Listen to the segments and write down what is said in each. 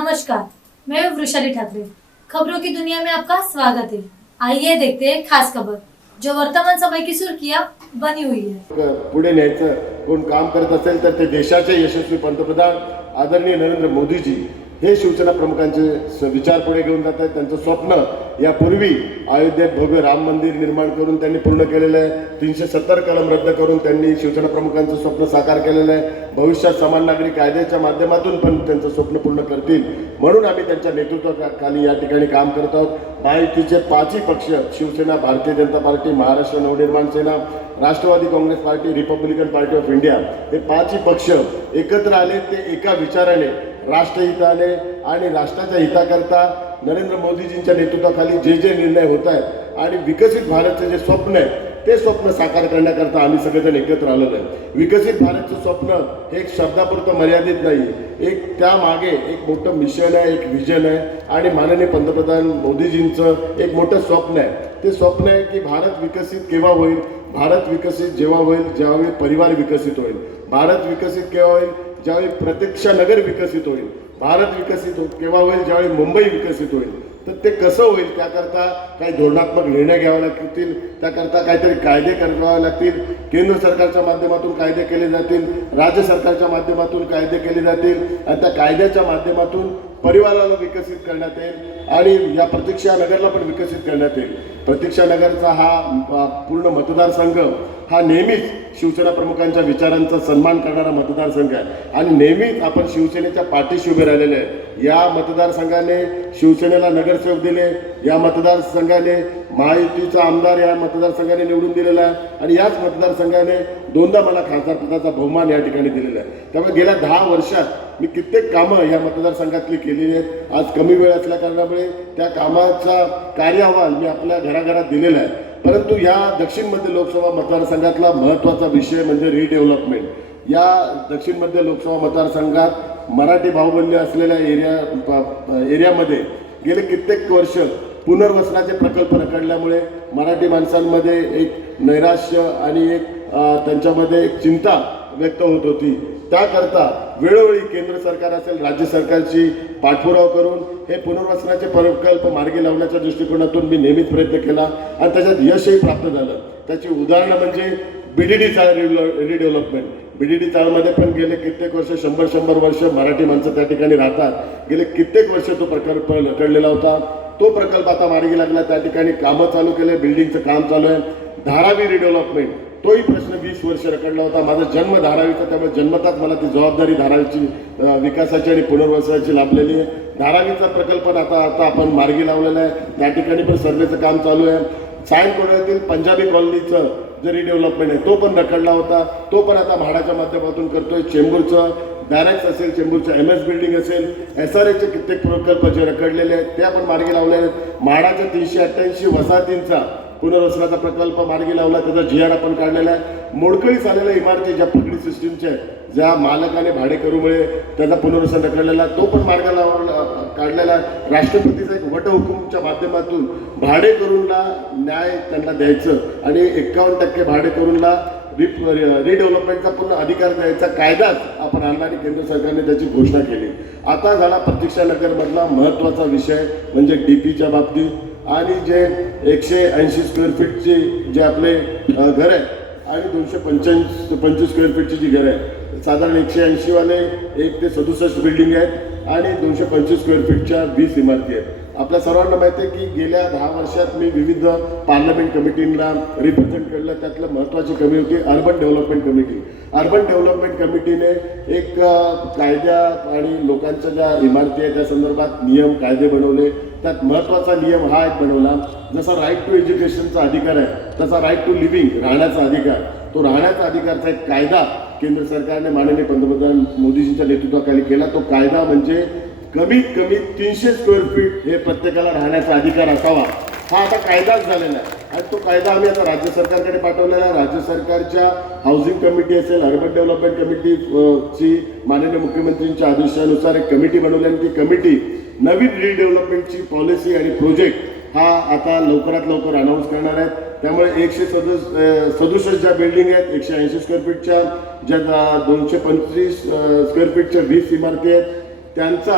नमस्कार, मैं वृषाली ठाकरे। खबरों की दुनिया में आपका स्वागत है। आइए देखते हैं खास खबर जो वर्तमान समय की सुर्खियां बनी हुई है। पुढे न्यायचं कोण काम करत असेल तर ते देशाचे यशस्वी पंतप्रधान आदरणीय नरेंद्र मोदीजी हे शिवसेना प्रमुखांचे विचार पुढे घेऊन जात आहेत। त्यांचं स्वप्न यापूर्वी अयोध्येत भव्य राम मंदिर निर्माण करून त्यांनी पूर्ण केलेलं आहे। 370 कलम रद्द करून त्यांनी शिवसेना प्रमुखांचं स्वप्न साकार केलेलं आहे। भविष्यात समान नागरी कायद्याच्या माध्यमातून पण त्यांचं स्वप्न पूर्ण करतील म्हणून आम्ही त्यांच्या नेतृत्वाखाली या ठिकाणी काम करत आहोत। महायुतीचे पाचही पक्ष Shiv Sena, Bharatiya Janata party, Maharashtra Navnirman Sena, Rashtrawadi Congress party, Republican party of India हे पाचही पक्ष एकत्र आले। ते एका विचाराने राष्ट्रहिताने आणि राष्ट्राच्या हिताकरता नरेंद्र मोदीजींच्या नेतृत्वाखाली जे जे निर्णय होत आहेत आणि विकसित भारतचे जे स्वप्न आहे ते स्वप्न साकार करण्याकरता आम्ही सगळेजण एकत्र आलेलो आहे। विकसित भारतचं स्वप्न हे एक शब्दापुरतं मर्यादित नाही, एक त्यामागे एक मोठं मिशन आहे, एक विजन आहे आणि माननीय पंतप्रधान मोदीजींचं एक मोठं स्वप्न आहे। ते स्वप्न आहे की भारत विकसित केव्हा होईल? भारत विकसित जेव्हा होईल ज्यावेळी परिवार विकसित होईल। भारत विकसित केव्हा होईल? ज्यावेळी प्रत्यक्ष नगर विकसित होईल। भारत विकसित केव्हा होईल? ज्यावेळी मुंबई विकसित होईल। तर ते कसं होईल त्याकरता काही धोरणात्मक निर्णय घ्यावे लागतील, त्याकरता काहीतरी कायदे करावे लागतील। केंद्र सरकारच्या माध्यमातून कायदे केले जातील, राज्य सरकारच्या माध्यमातून कायदे केले जातील आणि त्या कायद्याच्या माध्यमातून परिवाराला विकसित करण्यात येईल आणि या प्रतीक्षा नगरला पण विकसित करण्यात येईल। प्रतीक्षा नगरचा हा पूर्ण मतदारसंघ हा नेहमीच शिवसेना प्रमुखांच्या विचारांचा सन्मान करणारा मतदारसंघ आहे आणि नेहमीच आपण शिवसेनेच्या पाठीशी उभे राहिलेले आहे। या मतदारसंघाने शिवसेनेला नगरसेवक दिले, या मतदारसंघाने महायुतीचा आमदार या मतदारसंघाने निवडून दिलेला आहे आणि याच मतदारसंघाने दोनदा मला खासदार पदाचा बहुमान या ठिकाणी दिलेला आहे। त्यामुळे गेल्या 10 वर्षात मी कित्येक कामं या मतदारसंघातली केलेली आहेत। आज कमी वेळ असल्या कारणामुळे त्या कामाचा कार्याहवाल मी आपल्या घराघरात दिलेला आहे। परंतु या दक्षिण मध्य लोकसभा मतदारसंघातला महत्त्वाचा विषय म्हणजे रिडेव्हलपमेंट। या दक्षिण मध्य लोकसभा मतदारसंघात मराठी बाहुबल्य असलेल्या एरियामध्ये गेले कित्येक वर्ष पुनर्वसनाचे प्रकल्प रखडल्यामुळे मराठी माणसांमध्ये एक नैराश्य आणि एक त्यांच्यामध्ये एक चिंता व्यक्त होत होती। त्याकरता वेळोवेळी केंद्र सरकार असेल, राज्य सरकारची पाठपुरावा करून हे पुनर्वसनाचे प्रकल्प मार्गी लावण्याच्या दृष्टिकोनातून मी नेहमीच प्रयत्न केला आणि त्याच्यात यशही प्राप्त झालं। त्याची उदाहरणं म्हणजे BDD चाळ रिडेव्हलपमेंट। BDD चाळमध्ये पण गेले कित्येक वर्ष 100 वर्ष मराठी माणसं त्या ठिकाणी राहतात। गेले कित्येक वर्ष तो प्रकल्प रखडलेला होता। तो प्रकल्प आता मार्गी लागला, त्या ठिकाणी कामं चालू केले, बिल्डिंगचं काम चालू आहे। धारावी रिडेव्हलपमेंट तोही प्रश्न 20 वर्ष रखडला होता। माझा जन्म धारावीचा, त्यामुळे जन्मताच मला ती जबाबदारी धारावीची विकासाची आणि पुनर्वसनाची लाभलेली आहे। धारावीचा प्रकल्प आता आपण मार्गी लावलेला आहे, त्या ठिकाणी पण सर्वेचं काम चालू आहे। सायन कोळ्यातील पंजाबी कॉलनीचं जे रिडेव्हलपमेंट आहे तो पण रखडला होता, तो पण आता म्हाडाच्या माध्यमातून करतोय। चेंबूरचं बॅरॅक्स असेल, चेंबूरचं MS बिल्डिंग असेल, SRAचे कित्येक प्रकल्प जे रखडलेले आहेत ते आपण मार्गी लावले आहेत। म्हाडाच्या 388 वसाहतींचा पुनर्वसनाचा प्रकल्प मार्गी लावला, त्याचा GR आपण काढलेला आहे। मोडकळीस आलेल्या इमारती ज्या पगडी सिस्टीमच्या आहेत, ज्या मालकाने भाडेकरूमुळे त्याचा पुनर्वसन रखडलेला तो पण मार्गाला काढलेला आहे। राष्ट्रपतीचा एक वटहुकूमच्या माध्यमातून भाडेकरूंना न्याय त्यांना द्यायचं आणि 51% भाडेकरूंना रिडेव्हलपमेंटचा पूर्ण अधिकार द्यायचा कायदाच आपण आणला आणि केंद्र सरकारने त्याची घोषणा केली। आता झाला प्रतीक्षा नगरमधला महत्त्वाचा विषय म्हणजे DPच्या बाबतीत आणि जे 180 स्क्वेअर फीटची जे आपले घर आहे आणि 225 स्क्वेअर फीटची जी घरं आहे, साधारण 180 वाले 1 ते 67 बिल्डिंग आहेत आणि 225 स्क्वेअर फीटच्या 20 इमारती आहेत। आपल्या सर्वांना माहिती आहे की गेल्या 10 वर्षात मी विविध पार्लमेंट कमिटींना रिप्रेझेंट केलं। त्यातलं महत्त्वाची कमिटी होती urban development committee. Urban development कमिटीने एक कायद्या आणि लोकांच्या ज्या इमारती आहेत त्या संदर्भात नियम कायदे बनवले। त्यात महत्त्वाचा नियम हा एक बनवला, जसा राईट टू एज्युकेशनचा अधिकार आहे तसा राईट टू लिव्हिंग राहण्याचा अधिकार, तो राहण्याचा अधिकारचा एक कायदा केंद्र सरकारने माननीय पंतप्रधान मोदीजींच्या नेतृत्वाखाली केला। तो कायदा म्हणजे कमीत कमी 300 स्क्वेअर फीट हे प्रत्येकाला राहण्याचा अधिकार असावा, हा आता कायदाच झालेला आहे आणि तो कायदा आम्ही आता राज्य सरकारकडे पाठवलेला आहे। राज्य सरकारच्या हाऊसिंग कमिटी असेल, अर्बन डेव्हलपमेंट कमिटीची माननीय मुख्यमंत्र्यांच्या आदेशानुसार एक कमिटी बनवली आणि ती कमिटी नवीन रिडेव्हलपमेंटची पॉलिसी आणि प्रोजेक्ट हा आता लवकरात लवकर अनाऊन्स करणार आहेत। त्यामुळे 167 ज्या बिल्डिंग आहेत, 180 स्क्वेअर फीटच्या, ज्या 225 स्क्वेअर फीटच्या 20 इमारती आहेत, त्यांचा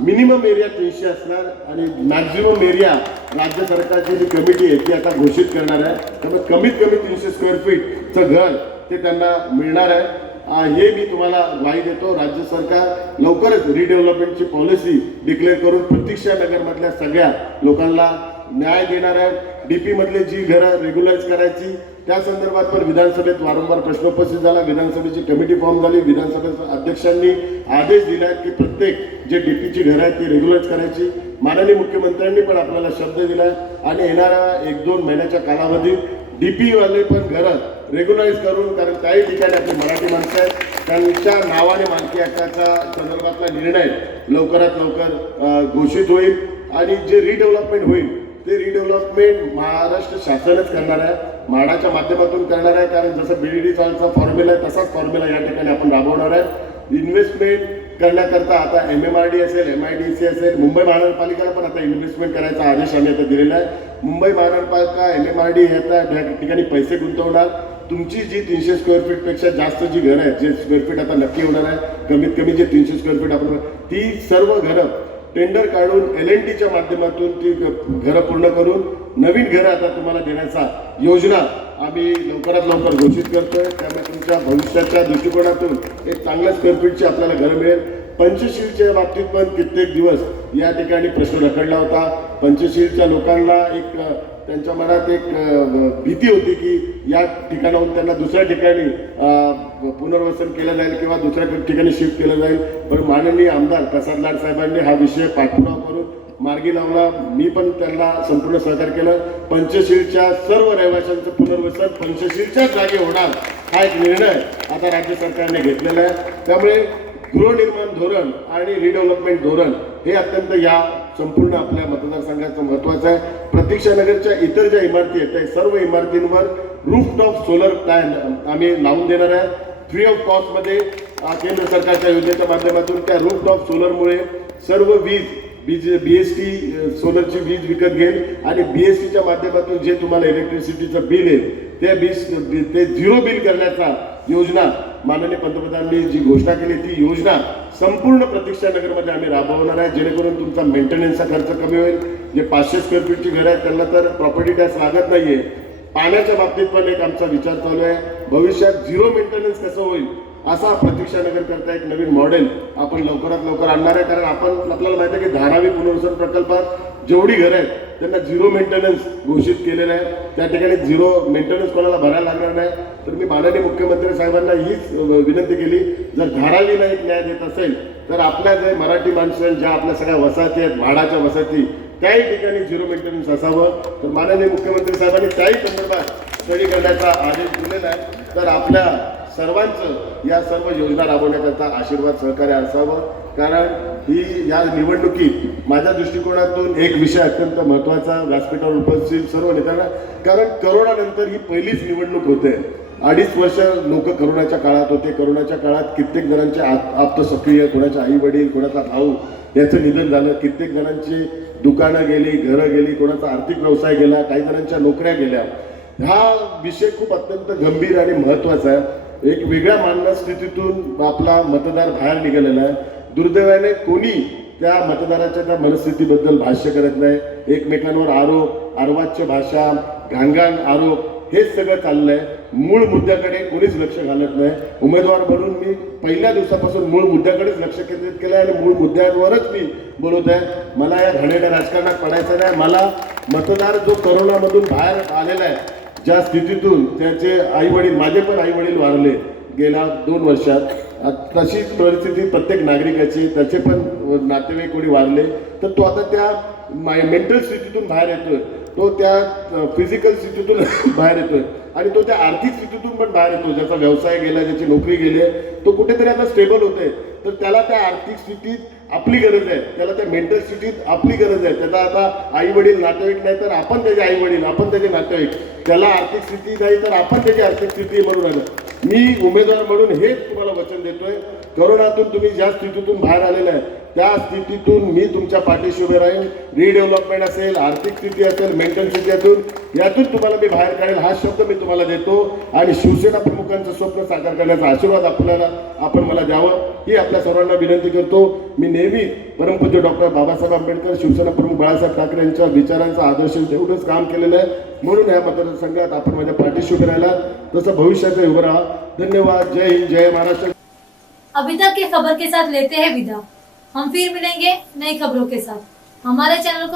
मिनिमम एरिया 300 असणार आणि मॅक्झिमम एरिया राज्य सरकारची जी कमिटी आहे ती आता घोषित करणार आहे. त्यामुळे कमीत कमी 300 स्क्वेअर फीटचं घर ते त्यांना मिळणार आहे. हे मी तुम्हाला ग्वाही देतो. राज्य सरकार लवकरच रिडेव्हलपमेंटची पॉलिसी डिक्लेअर करून प्रतीक्षा नगरमधल्या सगळ्या लोकांना न्याय देणार आहे. डीपी मधले जी घरं रेग्युलाइज करायची त्या संदर्भात पण विधानसभेत वारंवार प्रश्न उपस्थित झाला. विधानसभेची कमिटी फॉर्म झाली. विधानसभेच्या अध्यक्षांनी आदेश दिला की प्रत्येक जे डीपीची घरं आहेत ती रेग्युलाइज करायची. माननीय मुख्यमंत्र्यांनी पण आपल्याला शब्द दिलाय आणि येणाऱ्या 1-2 महिन्याच्या कालावधीत डीपी वाले पण घरं रेग्युलाइज करून, कारण काही ठिकाणी आपली मराठी माणसं आहेत त्यांच्या नावाने मालकी हक्काच्या संदर्भातला निर्णय लवकरात लवकर घोषित होईल आणि जे रिडेव्हलपमेंट होईल ते रिडेव्हलपमेंट महाराष्ट्र शासनच करणार आहे, म्हाडाच्या माध्यमातून करणार आहे. कारण जसं BDD चालचा फॉर्म्युला आहे तसाच फॉर्म्युला या ठिकाणी आपण राबवणार आहे. इन्व्हेस्टमेंट करण्याकरता आता MMRD असेल, MIDC असेल, मुंबई महानगरपालिकेला पण आता इन्व्हेस्टमेंट करायचा आदेश आम्ही आता दिलेला आहे. मुंबई महानगरपालिका MMRD ह्या ठिकाणी पैसे गुंतवणार. तुमची जी 300 स्क्वेअर फीटपेक्षा जास्त जी घरं आहेत, जे स्क्वेअर फीट आता नक्की होणार आहे, कमीत कमी जे 300 स्क्वेअर फीट आपण ती सर्व घरं टेंडर काढून LNTच्या माध्यमातून ती घरं पूर्ण करून नवीन घरं आता तुम्हाला देण्याचा योजना आम्ही लवकरात लवकर घोषित करतोय. त्यामुळे तुमच्या भविष्याच्या दृष्टिकोनातून एक चांगल्या स्क्वेअर फीटची आपल्याला घरं मिळेल. पंचशीलच्या बाबतीत पण कित्येक दिवस या ठिकाणी प्रश्न रखडला होता. पंचशीलच्या लोकांना एक त्यांच्या मनात एक भीती होती की या ठिकाणाहून त्यांना दुसऱ्या ठिकाणी पुनर्वसन केलं जाईल किंवा दुसऱ्या ठिकाणी शिफ्ट केलं जाईल. पण माननीय आमदार प्रसाद लाड साहेबांनी हा विषय पाठपुरावा करून मार्गी लावला. मी पण त्यांना संपूर्ण सहकार्य केलं. पंचशीलच्या सर्व रहिवाशांचं पुनर्वसन पंचशीलच्या जागी होणार हा एक निर्णय आता राज्य सरकारने घेतलेला आहे. त्यामुळे गृहनिर्माण धोरण आणि रिडेव्हलपमेंट धोरण हे अत्यंत या संपूर्ण आपल्या मतदारसंघाचं महत्त्वाचं आहे. प्रतीक्षा नगरच्या इतर ज्या इमारती आहेत त्या सर्व इमारतींवर रूफटॉप सोलर प्लॅन आम्ही लावून देणार आहे. फ्री ऑफ कॉस्टमध्ये केंद्र सरकारच्या योजनेच्या माध्यमातून त्या रूफटॉप सोलरमुळे सर्व वीज BST सोलरची वीज विकत घेईल आणि BSTच्या माध्यमातून जे तुम्हाला इलेक्ट्रिसिटीचं बिल येईल ते 0 बिल करण्याचा योजना माननीय पंतप्रधानांनी जी घोषणा केली ती योजना संपूर्ण प्रतीक्षा नगरमध्ये आम्ही राबवणार आहे. जेणेकरून तुमचा मेंटेनन्सचा खर्च कमी होईल. जे 500 स्क्वेअर फीटची घरं आहेत त्यांना तर प्रॉपर्टी टॅक्स लागत नाहीये. पाण्याच्या बाबतीत पण एक आमचा विचार चालू आहे. भविष्यात 0 मेंटेनन्स कसं होईल असा प्रतीक्षा नगर करता एक नवीन मॉडेल आपण लवकरात लवकर आणणार आहे. कारण आपल्याला माहिती आहे की धारावी पुनर्वसन प्रकल्पात जेवढी घरं आहेत त्यांना 0 मेंटेनन्स घोषित केलेलं आहे. त्या ठिकाणी 0 मेंटेनन्स कोणाला भरायला लागणार नाही. तर मी माननीय मुख्यमंत्री साहेबांना हीच विनंती केली, जर धारावीला एक न्याय देत असेल तर आपल्या जे मराठी माणसं ज्या आपल्या सगळ्या वसाहती आहेत, म्हाडाच्या वसाहती, त्याही ठिकाणी 0 मेंटेनन्स असावं. तर माननीय मुख्यमंत्री साहेबांनी त्याही संदर्भात स्टडी करण्याचा आदेश दिलेला आहे. तर आपल्या सर्वांचं या सर्व योजना राबवण्याकरता आशीर्वाद सहकार्य असावं. कारण ही या निवडणुकीत माझ्या दृष्टिकोनातून एक विषय अत्यंत महत्त्वाचा व्यासपीठावर उपस्थित सर्व नेत्यांना, कारण करोनानंतर ही पहिलीच निवडणूक होते. 2.5 वर्ष लोक करोनाच्या काळात होते. करोनाच्या काळात कित्येक जणांचे आप्तसक्रिय, कोणाचे आई वडील, कोणाचा भाऊ याचं निधन झालं. कित्येक जणांची दुकानं गेली, घरं गेली, कोणाचा आर्थिक व्यवसाय गेला, काही जणांच्या नोकऱ्या गेल्या. हा विषय खूप अत्यंत गंभीर आणि महत्त्वाचा आहे. एक वेगळ्या मानसिक स्थितीतून आपला मतदार बाहेर निघालेला आहे. दुर्दैवाने कोणी त्या मतदाराच्या त्या मनस्थितीबद्दल भाष्य करत नाही. एकमेकांवर आरोप, अर्वाच्य भाषा, घाणघाण आरोप हेच सगळं चाललंय. मूळ मुद्द्याकडे कोणीच लक्ष घालत नाही. उमेदवार म्हणून मी पहिल्या दिवसापासून मूळ मुद्द्याकडेच लक्ष केंद्रित केलं आहे आणि मूळ मुद्द्यांवरच मी बोलत आहे. मला या घाणेरड्या राजकारणात पडायचं नाही. मला मतदार जो करोनामधून बाहेर आलेला आहे, ज्या स्थितीतून त्याचे आई वडील, माझे पण आई वडील वारले गेल्या 2 वर्षात, तशीच परिस्थिती प्रत्येक नागरिकाची, त्याचे पण नातेवाईक कोणी वारले, तर तो आता त्या मेंटल स्थितीतून बाहेर येतोय, तो त्या फिजिकल स्थितीतून बाहेर येतोय आणि तो त्या आर्थिक स्थितीतून पण बाहेर येतो. ज्याचा व्यवसाय गेला, ज्याची नोकरी गेली आहे, तो कुठेतरी आता स्टेबल होतोय. तर त्याला त्या आर्थिक स्थितीत आपली गरज आहे, त्याला त्या मेंटल स्थितीत आपली गरज आहे. त्याचा आता आई वडील, नातेवाईक नाही तर आपण त्याचे आई वडील, आपण त्याचे नातेवाईक. त्याला आर्थिक स्थिती नाही तर आपण त्याची आर्थिक स्थिती म्हणून आलं. मी उमेदवार म्हणून हेच तुम्हाला वचन देतोय, करोनातून तुम्ही ज्या स्थितीतून बाहेर आलेला आहे त्या स्थितीतून मी तुमच्या पाठीशी उभे राहीन. रिडेव्हलपमेंट असेल, आर्थिक स्थिती असेल, मेंटल स्थिती असेल, यातून तुम्हाला मी बाहेर काढेल हा शब्द मी तुम्हाला देतो. आणि शिवसेना प्रमुखांचं स्वप्न साकार करण्याचा आशीर्वाद आपण मला द्यावं ही आपल्या सर्वांना विनंती करतो. मी नेहमी परमपूज्य डॉक्टर बाबासाहेब आंबेडकर, शिवसेना प्रमुख बाळासाहेब ठाकरे यांच्या विचारांचा आदर्श तेवढंच काम केलेलं आहे. म्हणून या मतदारसंघात आपण माझ्या पाठीशी उभे राहिला, तसं भविष्यात उभं राहा. धन्यवाद. जय हिंद, जय महाराष्ट्र. अभी तक की खबर के साथ लेते हैं विदा. हम फिर मिलेंगे नई खबरों के साथ. हमारे चैनल को